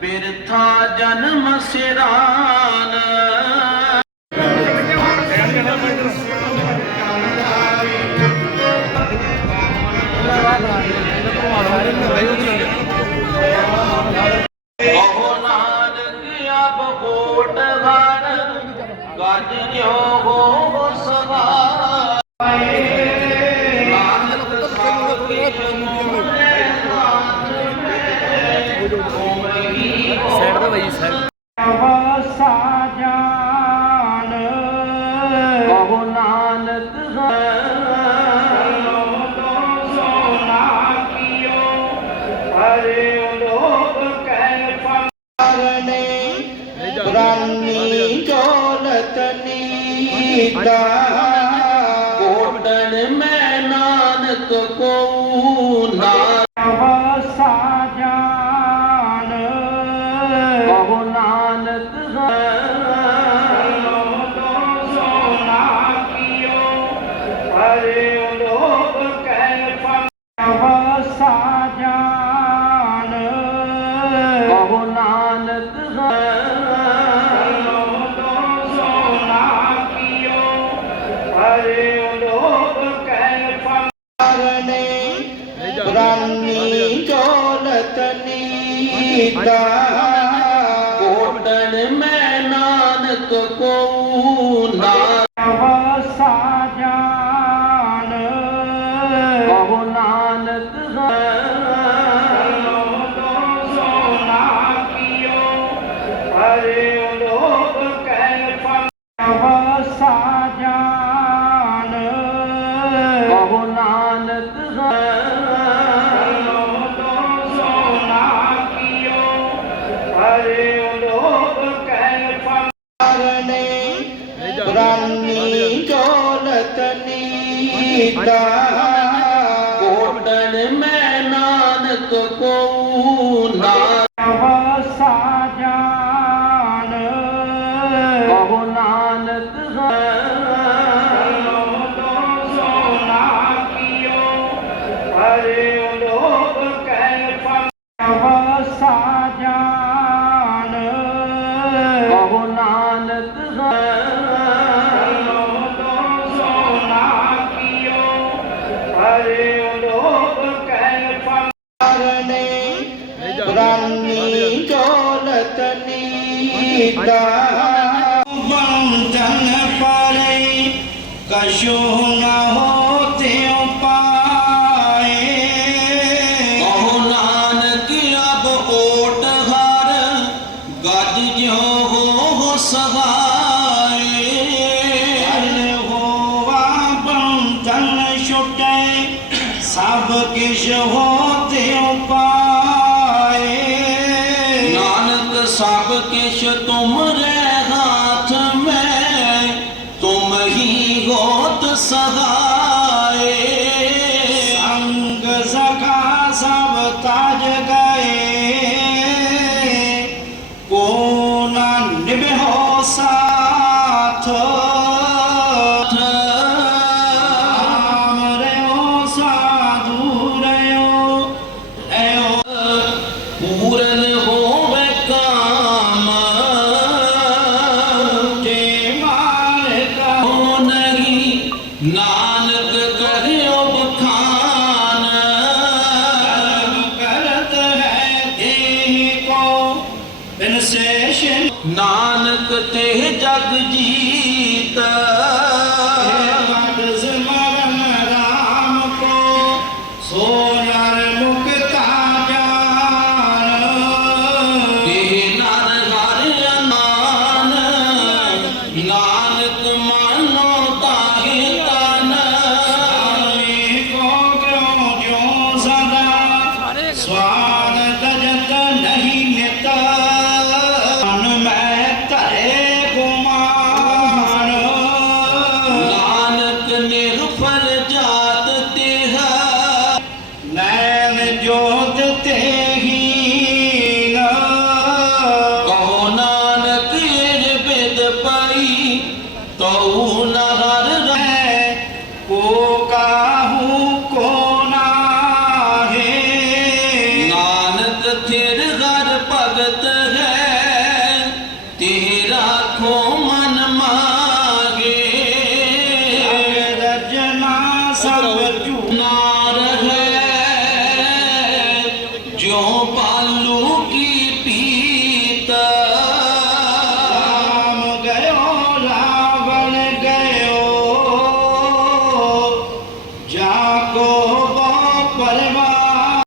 ਬਿਰਥਾ ਜਨਮ ਸਿਰਾਨ। ਕਹੋ ਨਾਨਕ ਸੋਨਾ ਕੀਓ ਹਰੇ ਲੋਕ ਸਾਜਾਨ ਕਹੋ ਨਾਨਕ ਸੋਨਾ ਕੀਓ ਹਰੇ ਲੋਕ ਕੈ ਫਰਨੇ ਰਾਨੀ ਨੀਤਾ ਕੋਟਨ ਮੈਂ ਨਾਨਕ ਕੋ ਨਾਮ ਸਾਜਾਨ ਕਹੋ ਨਾਨਕ ਸੋਨਾ ਨੀਤਾ ਬੰਧਨ ਪਰੇ ਕਸ਼ੋ ਨ ਹੋਤੇ ਪਾਏ। ਕਹੋ ਨਾਨਕ ਅਬ ਓਟ ਹਰ ਗੱਜ ਜਿਉ ਹੋ ਸਹਾਏ ਹਰ ਹੋਵਾ ਬੰਧਨ ਛੁਟੈ ਸਭ ਕਿਛ ਹੋਤੇ ਪਾਏ ਕਿਛ ਤੁਮਰੇ ਹਾਥ ਮੈਂ ਤੁਮ ਹੀ ਹੋਤ ਸਹਾਏ ਨਾਨਕ ਤੇ ਜਗ ਜੀਤ yo